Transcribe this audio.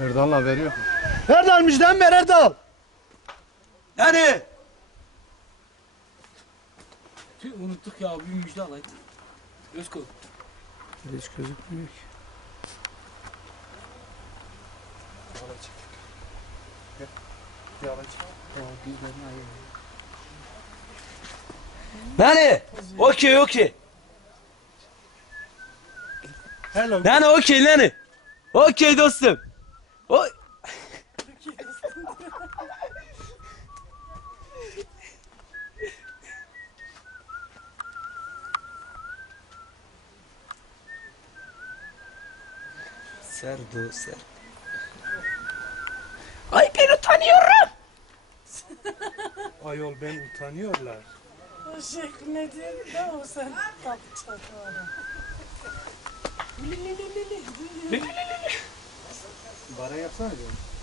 Erdal'la veriyor. Erdal müjden ver Erdal. Yani Tüh, unuttuk ya bir müjde alaydı. Özko. Hiç gözükmüyor ki. yani okey okey. Hello. Yani okey yani. Okey dostum. O Serdo ser. Ay ben utanıyorum. Ayol ben utanıyorlar. O nedir de o sen kapacak ona. outside then.